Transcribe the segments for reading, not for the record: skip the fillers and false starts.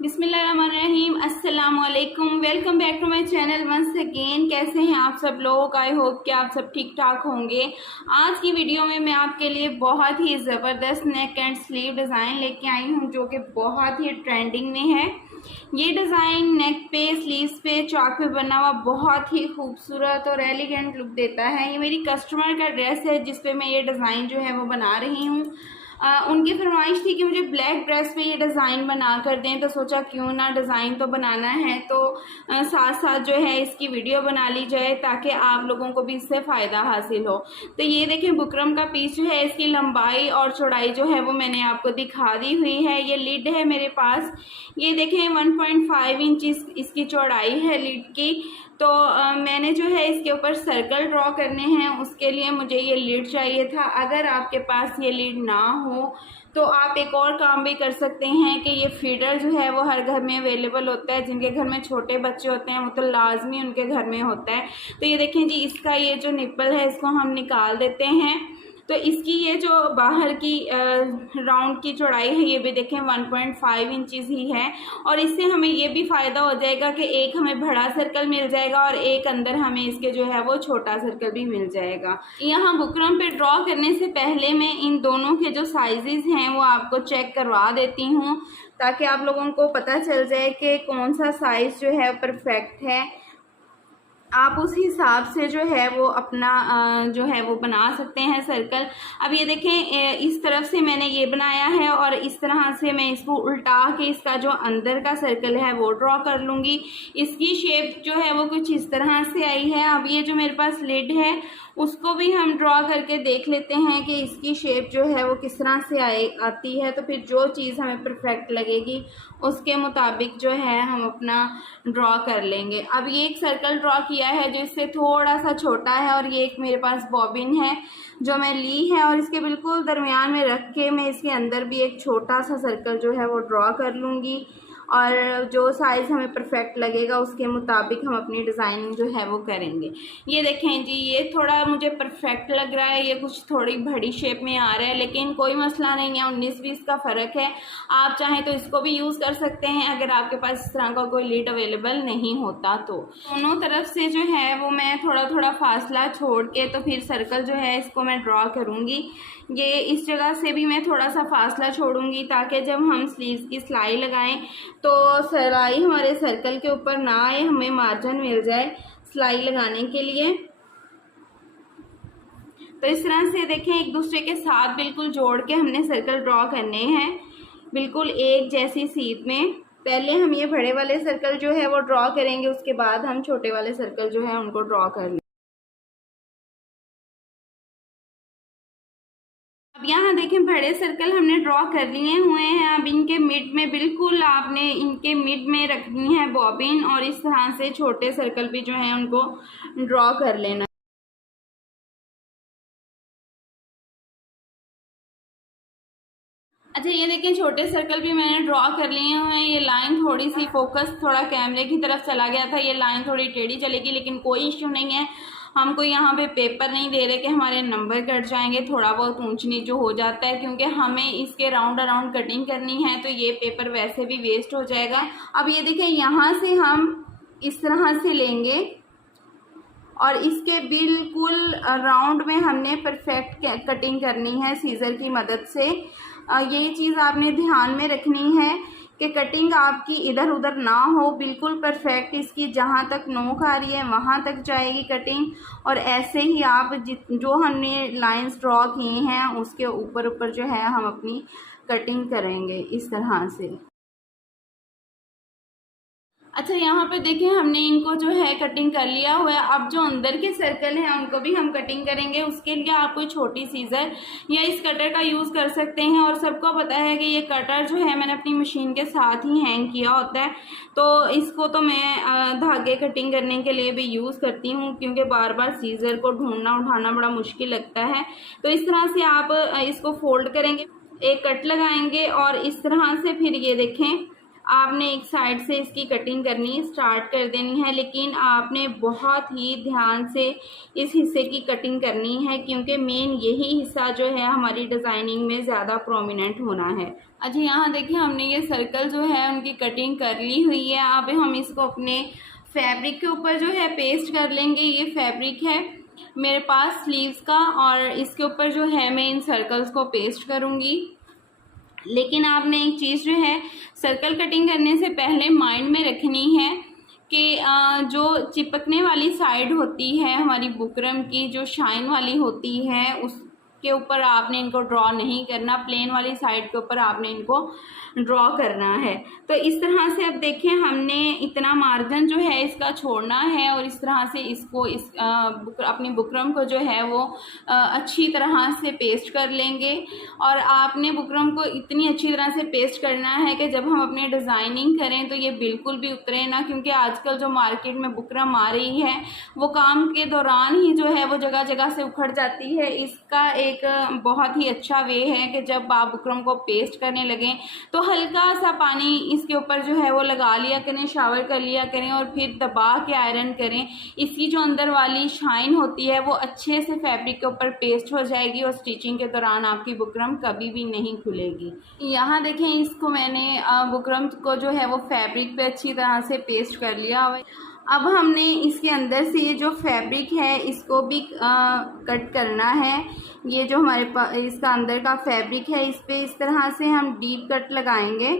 बिस्मिल्लाहिर्रहमानिर्रहीम, अस्सलाम वालेकुम। Welcome back to my channel once again. कैसे हैं आप सब लोग? आई होप कि आप सब ठीक ठाक होंगे। आज की वीडियो में मैं आपके लिए बहुत ही ज़बरदस्त नेक एंड स्लीव डिज़ाइन लेके आई हूँ जो कि बहुत ही ट्रेंडिंग में है। ये डिज़ाइन नेक पे, स्लीव्स पे, चौक पे बना हुआ बहुत ही खूबसूरत और एलिगेंट लुक देता है। ये मेरी कस्टमर का ड्रेस है जिस पे मैं ये डिज़ाइन जो है वो बना रही हूँ। उनकी फरमाइश थी कि मुझे ब्लैक ड्रेस पे ये डिज़ाइन बना कर दें, तो सोचा क्यों ना, डिज़ाइन तो बनाना है तो साथ साथ जो है इसकी वीडियो बना ली जाए ताकि आप लोगों को भी इससे फ़ायदा हासिल हो। तो ये देखें, बुकरम का पीस जो है इसकी लंबाई और चौड़ाई जो है वो मैंने आपको दिखा दी हुई है। ये लिड है मेरे पास, ये देखें 1.5 इंच इसकी चौड़ाई है लिड की। तो मैंने जो है इसके ऊपर सर्कल ड्रॉ करने हैं, उसके लिए मुझे ये लीड चाहिए था। अगर आपके पास ये लीड ना हो तो आप एक और काम भी कर सकते हैं कि ये फीडर जो है वो हर घर में अवेलेबल होता है। जिनके घर में छोटे बच्चे होते हैं वो तो लाजमी उनके घर में होता है। तो ये देखें जी, इसका ये जो निप्पल है इसको हम निकाल देते हैं। तो इसकी ये जो बाहर की राउंड की चौड़ाई है ये भी देखें 1.5 इंचज़ ही है। और इससे हमें ये भी फ़ायदा हो जाएगा कि एक हमें बड़ा सर्कल मिल जाएगा और एक अंदर हमें इसके जो है वो छोटा सर्कल भी मिल जाएगा। यहाँ बुकरम पे ड्रॉ करने से पहले मैं इन दोनों के जो साइजेस हैं वो आपको चेक करवा देती हूँ ताकि आप लोगों को पता चल जाए कि कौन सा साइज़ जो है परफेक्ट है। आप उस हिसाब से जो है वो अपना जो है वो बना सकते हैं सर्कल। अब ये देखें, इस तरफ से मैंने ये बनाया है और इस तरह से मैं इसको उल्टा के इसका जो अंदर का सर्कल है वो ड्रॉ कर लूँगी। इसकी शेप जो है वो कुछ इस तरह से आई है। अब ये जो मेरे पास लिड है उसको भी हम ड्रॉ करके देख लेते हैं कि इसकी शेप जो है वो किस तरह से आती है। तो फिर जो चीज़ हमें परफेक्ट लगेगी उसके मुताबिक जो है हम अपना ड्रॉ कर लेंगे। अब ये एक सर्कल ड्रॉ किया है जो इससे थोड़ा सा छोटा है और ये एक मेरे पास बॉबिन है जो मैं ली है और इसके बिल्कुल दरमियान में रख के मैं इसके अंदर भी एक छोटा सा सर्कल जो है वो ड्रॉ कर लूँगी और जो साइज़ हमें परफेक्ट लगेगा उसके मुताबिक हम अपनी डिज़ाइनिंग जो है वो करेंगे। ये देखें जी, ये थोड़ा मुझे परफेक्ट लग रहा है, ये कुछ थोड़ी बड़ी शेप में आ रहा है लेकिन कोई मसला नहीं है, 19-20 का फ़र्क है। आप चाहें तो इसको भी यूज़ कर सकते हैं अगर आपके पास इस तरह का कोई लीड अवेलेबल नहीं होता तो। दोनों तरफ से जो है वो मैं थोड़ा थोड़ा फासला छोड़ के तो फिर सर्कल जो है इसको मैं ड्रॉ करूँगी। ये इस जगह से भी मैं थोड़ा सा फासला छोड़ूंगी ताकि जब हम स्लीव्स की सिलाई लगाएं तो सिलाई हमारे सर्कल के ऊपर ना आए, हमें मार्जिन मिल जाए सिलाई लगाने के लिए। तो इस तरह से देखें, एक दूसरे के साथ बिल्कुल जोड़ के हमने सर्कल ड्रॉ करने हैं बिल्कुल एक जैसी सीध में। पहले हम ये बड़े वाले सर्कल जो है वो ड्रॉ करेंगे, उसके बाद हम छोटे वाले सर्कल जो है उनको ड्रॉ कर लेंगे। अब यहाँ देखें, बड़े सर्कल हमने ड्रॉ कर लिए हुए हैं। अब इनके मिड में बिल्कुल आपने इनके मिड में रखनी है बॉबिन और इस तरह से छोटे सर्कल भी जो हैं उनको ड्रॉ कर लेना। अच्छा, ये देखें, छोटे सर्कल भी मैंने ड्रॉ कर लिए हुए हैं। ये लाइन थोड़ी सी फोकस थोड़ा कैमरे की तरफ चला गया था, ये लाइन थोड़ी टेढ़ी चलेगी लेकिन कोई इश्यू नहीं है। हमको यहाँ पे पेपर नहीं दे रहे कि हमारे नंबर कट जाएंगे, थोड़ा बहुत ऊंच नीच जो हो जाता है क्योंकि हमें इसके राउंड अराउंड कटिंग करनी है तो ये पेपर वैसे भी वेस्ट हो जाएगा। अब ये देखें, यहाँ से हम इस तरह से लेंगे और इसके बिल्कुल राउंड में हमने परफेक्ट कटिंग करनी है सीज़र की मदद से। ये चीज़ आपने ध्यान में रखनी है कि कटिंग आपकी इधर उधर ना हो, बिल्कुल परफेक्ट इसकी जहाँ तक नोक आ रही है वहाँ तक जाएगी कटिंग। और ऐसे ही आप जो हमने लाइंस ड्रॉ की हैं उसके ऊपर ऊपर जो है हम अपनी कटिंग करेंगे इस तरह से। अच्छा, यहाँ पे देखें, हमने इनको जो है कटिंग कर लिया हुआ है। अब जो अंदर के सर्कल हैं उनको भी हम कटिंग करेंगे। उसके लिए आप कोई छोटी सीज़र या इस कटर का यूज़ कर सकते हैं। और सबको पता है कि ये कटर जो है मैंने अपनी मशीन के साथ ही हैंग किया होता है, तो इसको तो मैं धागे कटिंग करने के लिए भी यूज़ करती हूँ क्योंकि बार बार सीज़र को ढूंढना उठाना बड़ा मुश्किल लगता है। तो इस तरह से आप इसको फोल्ड करेंगे, एक कट लगाएंगे और इस तरह से फिर ये देखें आपने एक साइड से इसकी कटिंग करनी स्टार्ट कर देनी है, लेकिन आपने बहुत ही ध्यान से इस हिस्से की कटिंग करनी है, क्योंकि मेन यही हिस्सा जो है हमारी डिज़ाइनिंग में ज़्यादा प्रोमिनेंट होना है। अच्छा, यहाँ देखिए हमने ये सर्कल जो है उनकी कटिंग कर ली हुई है। अब हम इसको अपने फैब्रिक के ऊपर जो है पेस्ट कर लेंगे। ये फैब्रिक है मेरे पास स्लीव्स का, और इसके ऊपर जो है मैं इन सर्कल्स को पेस्ट करूँगी। लेकिन आपने एक चीज़ जो है सर्कल कटिंग करने से पहले माइंड में रखनी है कि जो चिपकने वाली साइड होती है हमारी बुकरम की, जो शाइन वाली होती है, उसके ऊपर आपने इनको ड्रॉ नहीं करना। प्लेन वाली साइड के ऊपर आपने इनको ड्रॉ करना है। तो इस तरह से अब देखें, हमने इतना मार्जिन जो है इसका छोड़ना है, और इस तरह से इसको अपनी बुकरम को जो है वो अच्छी तरह से पेस्ट कर लेंगे। और आपने बुकरम को इतनी अच्छी तरह से पेस्ट करना है कि जब हम अपनी डिज़ाइनिंग करें तो ये बिल्कुल भी उतरे ना, क्योंकि आजकल जो मार्केट में बुकरम आ रही है वो काम के दौरान ही जो है वो जगह जगह से उखड़ जाती है। इसका एक बहुत ही अच्छा वे है कि जब आप बुकरम को पेस्ट करने लगें तो हल्का सा पानी इसके ऊपर जो है वो लगा लिया करें, शावर कर लिया करें, और फिर दबा के आयरन करें। इसकी जो अंदर वाली शाइन होती है वो अच्छे से फैब्रिक के ऊपर पेस्ट हो जाएगी, और स्टिचिंग के दौरान आपकी बुकरम कभी भी नहीं खुलेगी। यहाँ देखें, इसको मैंने बुकरम को जो है वो फैब्रिक पे अच्छी तरह से पेस्ट कर लिया हुआ है। अब हमने इसके अंदर से ये जो फैब्रिक है इसको भी कट करना है। ये जो हमारे पास इसका अंदर का फैब्रिक है, इस पे इस तरह से हम डीप कट लगाएंगे।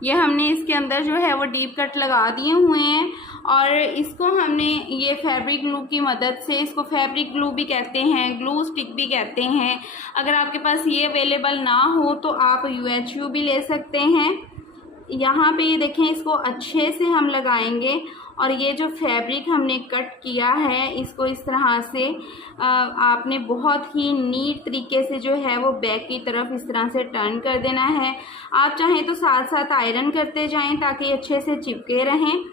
ये हमने इसके अंदर जो है वो डीप कट लगा दिए हुए हैं, और इसको हमने ये फैब्रिक ग्लू की मदद से, इसको फैब्रिक ग्लू भी कहते हैं, ग्लू स्टिक भी कहते हैं। अगर आपके पास ये अवेलेबल ना हो तो आप UHU भी ले सकते हैं। यहाँ पे ये देखें, इसको अच्छे से हम लगाएंगे, और ये जो फैब्रिक हमने कट किया है इसको इस तरह से आपने बहुत ही नीट तरीके से जो है वो बैक की तरफ इस तरह से टर्न कर देना है। आप चाहें तो साथ साथ आयरन करते जाएं ताकि अच्छे से चिपके रहें,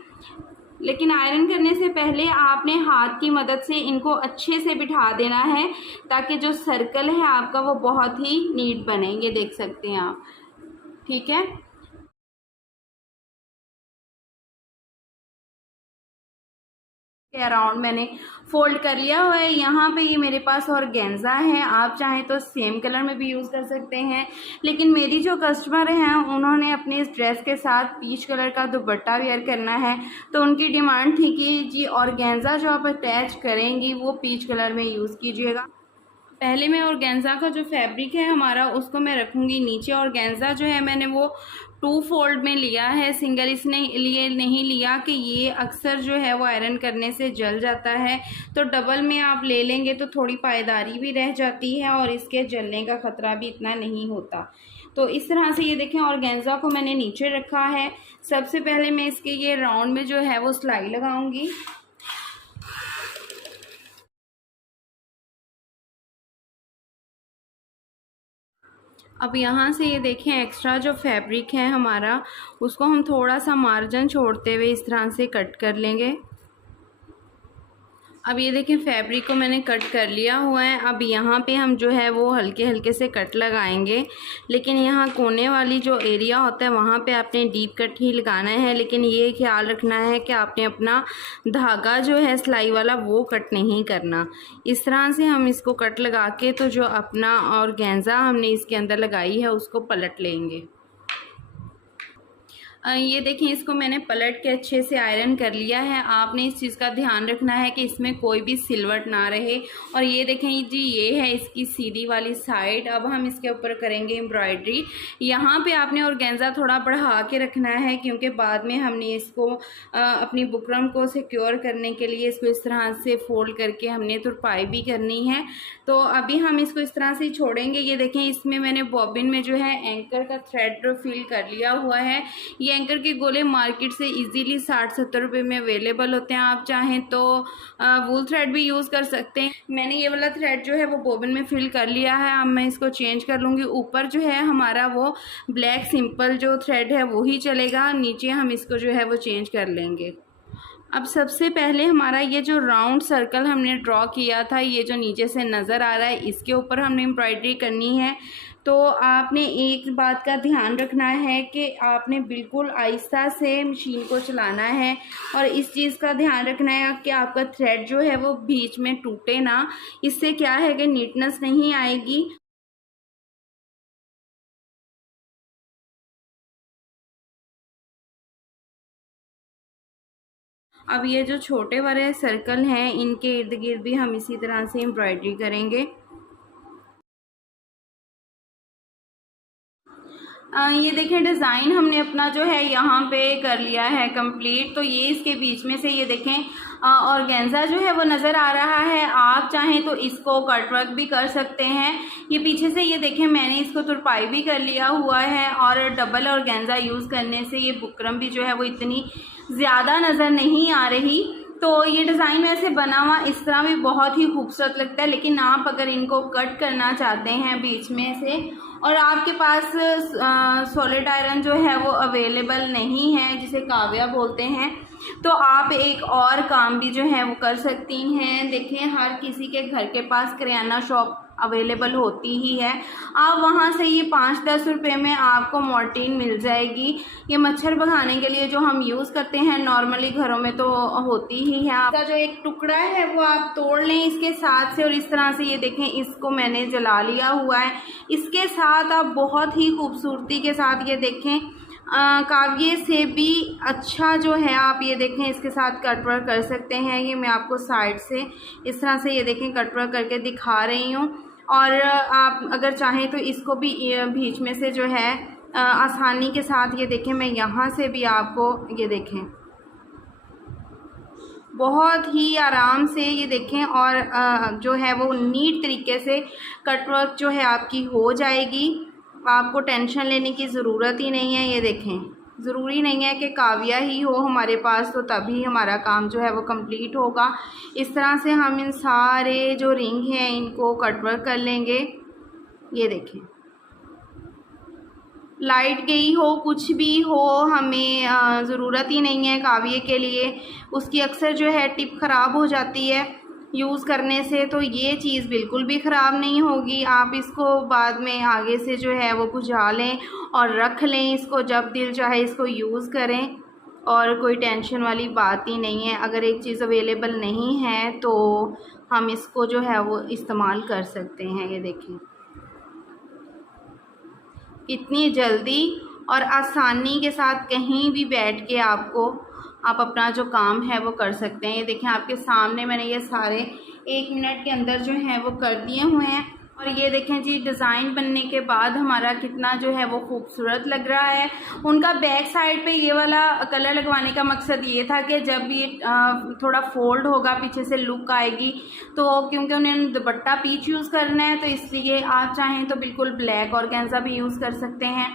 लेकिन आयरन करने से पहले आपने हाथ की मदद से इनको अच्छे से बिठा देना है, ताकि जो सर्कल है आपका वो बहुत ही नीट बने। ये देख सकते हैं आप, ठीक है। अराउंड मैंने फोल्ड कर लिया हुआ है। यहाँ पे ये मेरे पास ऑर्गेन्जा है, आप चाहें तो सेम कलर में भी यूज़ कर सकते हैं, लेकिन मेरी जो कस्टमर हैं उन्होंने अपने इस ड्रेस के साथ पीच कलर का दुपट्टा वेयर करना है, तो उनकी डिमांड थी कि जी ऑर्गेन्जा जो आप अटैच करेंगी वो पीच कलर में यूज़ कीजिएगा। पहले मैं ऑर्गेन्जा का जो फैब्रिक है हमारा उसको मैं रखूँगी नीचे। ऑर्गेन्जा जो है मैंने वो 2 फोल्ड में लिया है, सिंगल इसने लिए नहीं लिया कि ये अक्सर जो है वो आयरन करने से जल जाता है, तो डबल में आप ले लेंगे तो थोड़ी पायदारी भी रह जाती है और इसके जलने का ख़तरा भी इतना नहीं होता। तो इस तरह से ये देखें, ऑर्गेन्जा को मैंने नीचे रखा है। सबसे पहले मैं इसके ये राउंड में जो है वो सिलाई लगाऊंगी। अब यहाँ से ये देखें, एक्स्ट्रा जो फैब्रिक है हमारा उसको हम थोड़ा सा मार्जिन छोड़ते हुए इस तरह से कट कर लेंगे। अब ये देखें, फैब्रिक को मैंने कट कर लिया हुआ है। अब यहाँ पे हम जो है वो हल्के हल्के से कट लगाएंगे, लेकिन यहाँ कोने वाली जो एरिया होता है वहाँ पे आपने डीप कट ही लगाना है। लेकिन ये ख्याल रखना है कि आपने अपना धागा जो है सिलाई वाला वो कट नहीं करना। इस तरह से हम इसको कट लगा के तो जो अपना ऑर्गेन्जा हमने इसके अंदर लगाई है उसको पलट लेंगे। ये देखें, इसको मैंने पलट के अच्छे से आयरन कर लिया है। आपने इस चीज़ का ध्यान रखना है कि इसमें कोई भी सिलवट ना रहे। और ये देखें जी, ये है इसकी सीधी वाली साइड। अब हम इसके ऊपर करेंगे एम्ब्रॉयडरी। यहाँ पे आपने ऑर्गेन्जा थोड़ा बढ़ा के रखना है, क्योंकि बाद में हमने इसको अपनी बुकरम को सिक्योर करने के लिए इसको इस तरह से फोल्ड करके हमने तुरपाई भी करनी है। तो अभी हम इसको इस तरह से छोड़ेंगे। ये देखें, इसमें मैंने बॉबिन में जो है एंकर का थ्रेड फिल कर लिया हुआ है। ये एंकर के गोले मार्केट से इजीली 60-70 रुपये में अवेलेबल होते हैं। आप चाहें तो वूल थ्रेड भी यूज़ कर सकते हैं। मैंने ये वाला थ्रेड जो है वो बॉबिन में फिल कर लिया है। अब मैं इसको चेंज कर लूँगी। ऊपर जो है हमारा वो ब्लैक सिंपल जो थ्रेड है वो ही चलेगा, नीचे हम इसको जो है वो चेंज कर लेंगे। अब सबसे पहले हमारा ये जो राउंड सर्कल हमने ड्रॉ किया था, ये जो नीचे से नज़र आ रहा है, इसके ऊपर हमने एम्ब्रॉयडरी करनी है। तो आपने एक बात का ध्यान रखना है कि आपने बिल्कुल आहिस्ता से मशीन को चलाना है, और इस चीज़ का ध्यान रखना है कि आपका थ्रेड जो है वो बीच में टूटे ना। इससे क्या है कि नीटनेस नहीं आएगी। अब ये जो छोटे बड़े सर्कल हैं इनके इर्द गिर्द भी हम इसी तरह से एम्ब्रॉयडरी करेंगे। ये देखें डिज़ाइन हमने अपना जो है यहाँ पे कर लिया है कंप्लीट। तो ये इसके बीच में से ये देखें ऑर्गेन्जा जो है वो नज़र आ रहा है। आप चाहें तो इसको कट वर्क भी कर सकते हैं। ये पीछे से ये देखें मैंने इसको तुरपाई भी कर लिया हुआ है, और डबल ऑर्गेन्जा यूज़ करने से ये बुकरम भी जो है वो इतनी ज़्यादा नज़र नहीं आ रही। तो ये डिज़ाइन वैसे बना हुआ इस तरह भी बहुत ही खूबसूरत लगता है, लेकिन आप अगर इनको कट करना चाहते हैं बीच में से और आपके पास सॉलिड आयरन जो है वो अवेलेबल नहीं है, जिसे काव्या बोलते हैं, तो आप एक और काम भी जो है वो कर सकती हैं। देखें हर किसी के घर के पास किराना शॉप अवेलेबल होती ही है। आप वहाँ से ये 5-10 रुपये में आपको मोर्टीन मिल जाएगी। ये मच्छर भगाने के लिए जो हम यूज़ करते हैं नॉर्मली घरों में तो होती ही है। आपका जो एक टुकड़ा है वो आप तोड़ लें इसके साथ से, और इस तरह से ये देखें इसको मैंने जला लिया हुआ है। इसके साथ आप बहुत ही खूबसूरती के साथ ये देखें काव्य से भी अच्छा जो है आप ये देखें इसके साथ कटवर्क कर सकते हैं। ये मैं आपको साइड से इस तरह से ये देखें कटवर्क करके दिखा रही हूँ। और आप अगर चाहें तो इसको भी बीच में से जो है आसानी के साथ ये देखें मैं यहाँ से भी आपको ये देखें बहुत ही आराम से ये देखें, और जो है वो नीट तरीके से कटवर्क जो है आपकी हो जाएगी। आपको टेंशन लेने की ज़रूरत ही नहीं है। ये देखें ज़रूरी नहीं है कि काव्या ही हो हमारे पास तो तभी हमारा काम जो है वो कंप्लीट होगा। इस तरह से हम इन सारे जो रिंग हैं इनको कटवर्क कर लेंगे। ये देखें लाइट गई हो कुछ भी हो हमें ज़रूरत ही नहीं है काव्य के लिए। उसकी अक्सर जो है टिप ख़राब हो जाती है यूज़ करने से, तो ये चीज़ बिल्कुल भी ख़राब नहीं होगी। आप इसको बाद में आगे से जो है वो बुझा लें और रख लें इसको, जब दिल चाहे इसको यूज़ करें, और कोई टेंशन वाली बात ही नहीं है। अगर एक चीज़ अवेलेबल नहीं है तो हम इसको जो है वो इस्तेमाल कर सकते हैं। ये देखें कितनी जल्दी और आसानी के साथ कहीं भी बैठ के आप अपना जो काम है वो कर सकते हैं। ये देखें आपके सामने मैंने ये सारे 1 मिनट के अंदर जो है वो कर दिए हुए हैं। और ये देखें जी डिज़ाइन बनने के बाद हमारा कितना जो है वो खूबसूरत लग रहा है। उनका बैक साइड पे ये वाला कलर लगवाने का मकसद ये था कि जब ये थोड़ा फोल्ड होगा पीछे से लुक आएगी, तो क्योंकि उन्हें दुपट्टा पीच यूज़ करना है तो इसलिए आप चाहें तो बिल्कुल ब्लैक ऑर्गेन्जा भी यूज़ कर सकते हैं।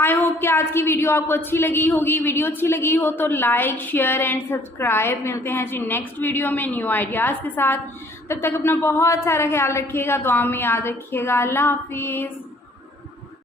आई होप कि आज की वीडियो आपको अच्छी लगी होगी। वीडियो अच्छी लगी हो तो लाइक शेयर एंड सब्सक्राइब। मिलते हैं जी नेक्स्ट वीडियो में न्यू आइडियाज़ के साथ। तब तक अपना बहुत सारा ख्याल रखिएगा, दुआ में याद रखिएगा। अल्लाह हाफिज़।